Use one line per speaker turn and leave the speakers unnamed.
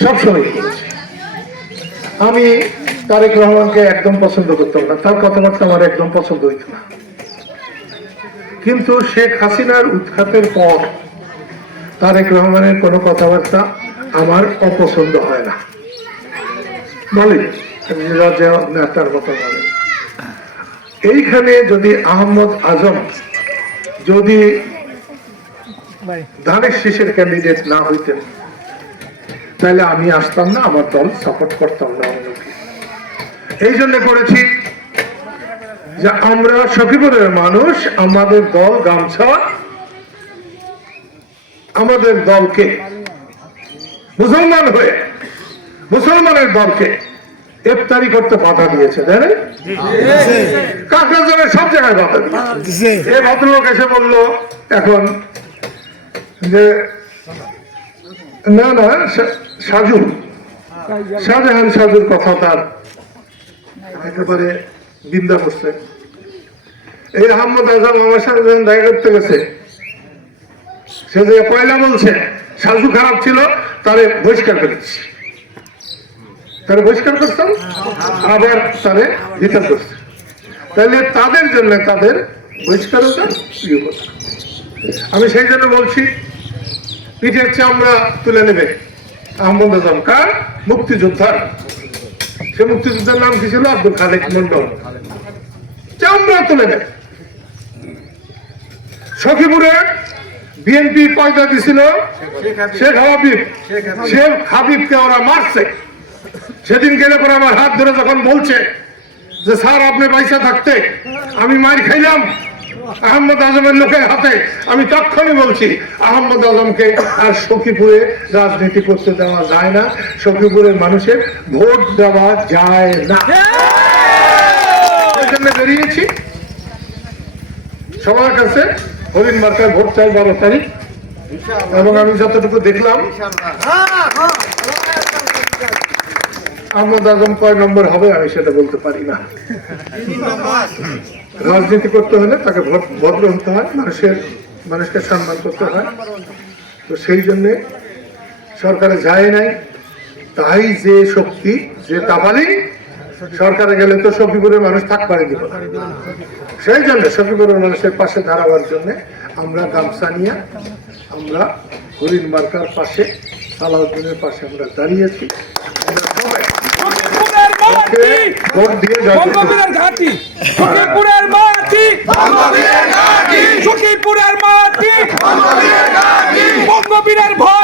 সবসময়। আমি তারেক রহমানকে একদম পছন্দ করতাম না। তার কথাবার্তা আমার একদম পছন্দ হইত না। কিন্তু শেখ হাসিনার উৎখাতের পর তারেক রহমানের কোনো কথাবার্তা আমার অপছন্দ হয় না। বলেন নেতার কথা বলেন এইখানে যদি আহমদ আজম যদি ধানের শীষের ক্যান্ডিডেট না হইতেন তাহলে আমি আসতাম না, আমার দল সাপোর্ট করতাম না এই জন্য করেছি যে আমরা সখীপুরের মানুষ, আমাদের দল গামছা, আমাদের দলকে, মুসলমান হয়ে, মুসলমানের দলকে ইফতারি করতে বাধা দিয়েছে, তাই না? সব জায়গায় বাধা দিয়েছে। এই ভদ্রলোক এসে বলল, এখন যে না না শাহজাহান সাজুর কথা তার একেবারে করছে। এই আহমদ আজম আমার করতে গেছে, সে যে পয়লা বলছে, সাজু খারাপ ছিল, তারে বহিষ্কার করেছি বহিষ্কার করতাম আবার তারে বিচার করছে। তাহলে তাদের জন্য তাদের করতাম আমি সেই জন্য বলছি, পিঠের চামড়া তুলে নেবে। আহমদ আজম কার? মুক্তিযোদ্ধার। সে মুক্তিযোদ্ধার নাম কি ছিল? আব্দুল খালেক মন্ডল চামড়া তুলে নেবে সখীপুরে বিএনপি পয়দা দিছিল। শেখ হাবিব। শেখ হাবিবকে ওরা মারছে। সেদিন গেলে পরে আমার হাত ধরে যখন বলছে যে, স্যার, আপনি পয়সা থাকতে, আমি মার খাইলাম। আহমদ আজমের লোকের হাতে আমি তখনই বলছি, আহমদ আজমকে আর সখীপুরে রাজনীতি করতে দেওয়া যায় না। সখীপুরের মানুষের ভোট দেওয়া যায় না। বেরিয়েছি। সবার কাছে হরিণ মার্কার ভোট চাই বারো তারিখ। এবং আমি যতটুকু দেখলাম, আহমদ আজম কয় নম্বর হবে আমি সেটা বলতে পারি না। রাজনীতি করতে হলে তাকে ভদ্র হতে হয়, মানুষের, মানুষকে সম্মান করতে হয়। তো সেই জন্যে সরকারে যায় নাই। তাই যে শক্তি, যে কাপালি সরকারে গেলে তো সখীপুরের মানুষ থাক পারে দিব সেই জন্য সখীপুরের মানুষের পাশে দাঁড়াবার জন্য আমরা গামছা নিয়ে আমরা হরিণ মার্কার পাশে, সালাউদ্দিনের পাশে আমরা দাঁড়িয়েছি আমরা সবাই
সখীপুরের মাটি
ভোট দিয়ে জয় মাটি।
বঙ্গবীরের ঘাটি। সখীপুরের মাটি। বঙ্গবীরের ঘাটি। বঙ্গবীরের ভয়।